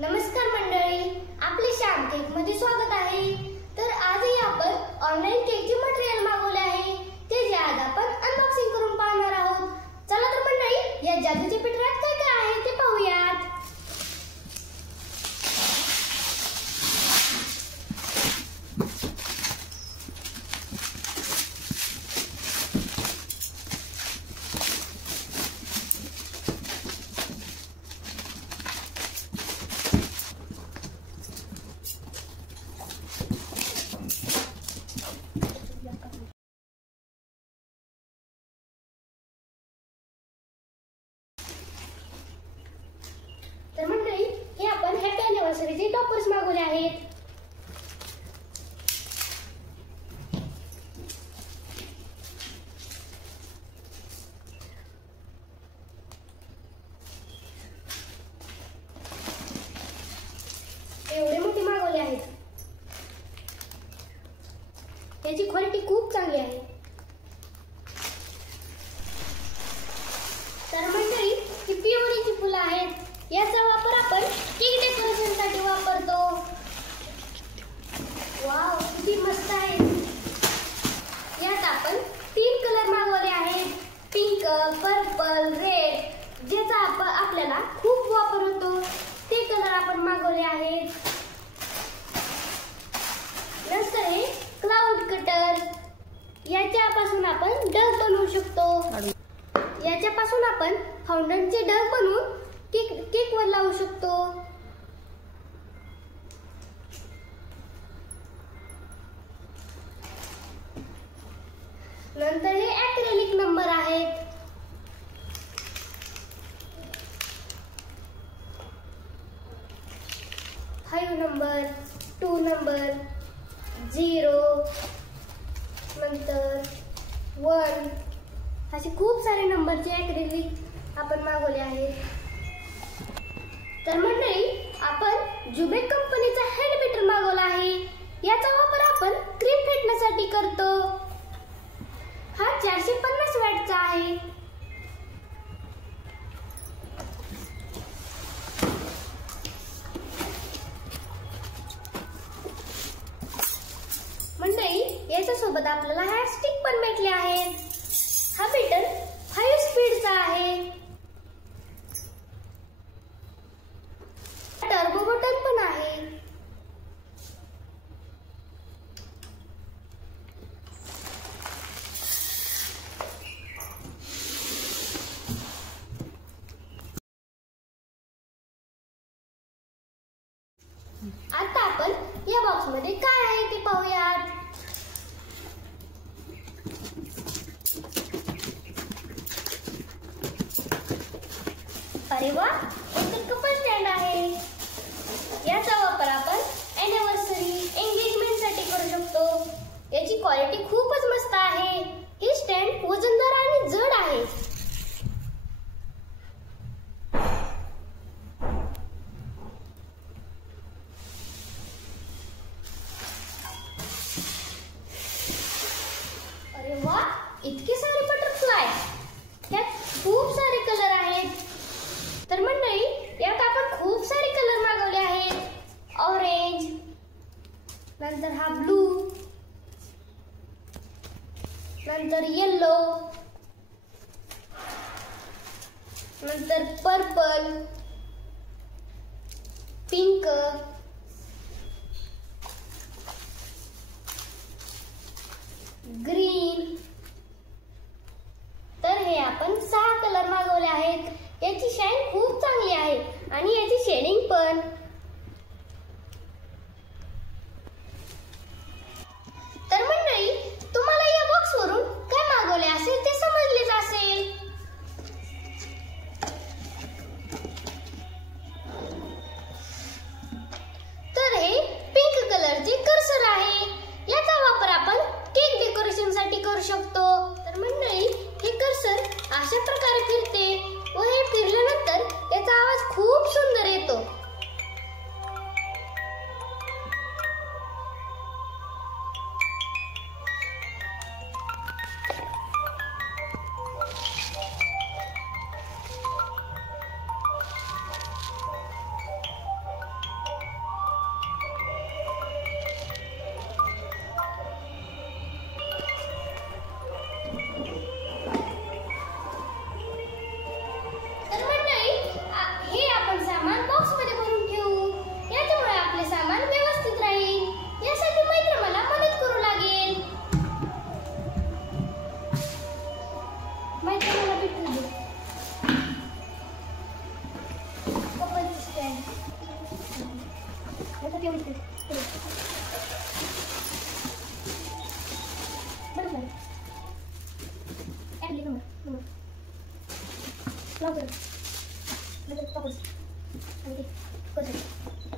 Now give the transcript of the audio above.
नमस्कार मंडळी, आपले श्याम केक मध्ये स्वागत आहे। तर आजही आपण ऑनलाइन केकचे मटेरियल मागवले आहे, ते जे आज आपण अनबॉक्सिंग करून पाहणार आहोत। चला तर मंडळी, या जादूच्या पिठरात काय काय आहे ते पाहूयात। तर मंडळी, हे आपण हॅपी अॅनिव्हर्सरीचे टॉपर्स मागवले आहेत। एवढे मोठे मागवले आहेत। याची क्वालिटी खूप चांगली आहे। तर मंडळी, ही पिओनीची फुलं आहेत। याचा वापर आपण केक डेकोरेशन साठी वापरतो। वाव, किती मस्त आहे। यात आपण 3 कलर मागवले आहेत, पिंक, पर्पल, रेड, ज्याचा आपल्याला खूप वापर होतो ते कलर आपण मागवले आहेत। नंतर हे क्लाउड कटर, याच्यापासून आपण डग बनवू शकतो। याच्यापासून आपण फाउंटनचे डग बनवून केक वर लावू शकतो। नंतर हे ॲक्रेलिक नंबर आहेत। फाइव नंबर, 2 नंबर, 0, नंतर 1, असे खूप सारे नंबरचे ॲक्रेलिक आपण मागवले आहेत। तर मंडळी, आपण जुबेक कंपनीचा हँड बीटर मागवला आहे। याचा वापर आपण क्रीम फेटण्यासाठी करतो। हा 450 वॅटचा आहे। मंडळी, याच्या सोबत आपल्याला हेअर स्टिक पण भेटले आहेत। हा बीटर 5 स्पीडचा आहे। टर्बो बटन पण आहे। आता आपण या बॉक्स मध्ये काय आहे ते पाहूयात। अरे वा, एक कपल स्टँड आहे। याचा वापर आपण अॅनिव्हर्सरी, एंगेजमेंट साठी करू शकतो। याची क्वालिटी खूपच मस्त आहे। हे स्टँड वजनदार आणि जड आहे। अरे वा, इतके सारे बटरफ्लाय, यात खूप सारे कलर आहेत। तर मंडळी, यात आपण खूप सारे कलर मागवले आहेत। ऑरेंज, नंतर हा ब्लू, नंतर येलो, नंतर पर्पल, पिंक, ग्रीन। तर हे आपण 6 कलर मागवले आहेत। याची शाईन खूप चांगली आहे आणि याची शेडिंग पण। तर मंडळी, तुम्हाला या बॉक्स वरून काय मागवले असेल ते समजलेच असेल। तर हे पिंक कलरचे कर्सर आहे। याचा वापर आपण केक डेकोरेशन साठी करू शकतो। तर मंडळी, हे कर्सर अशा प्रकारे फिरते व हे फिरल्यानंतर याचा आवाज खूप ओके ओके बटरफ्लाय ॲडली नंबर लाव कर लगेच वापस आणि ते कसं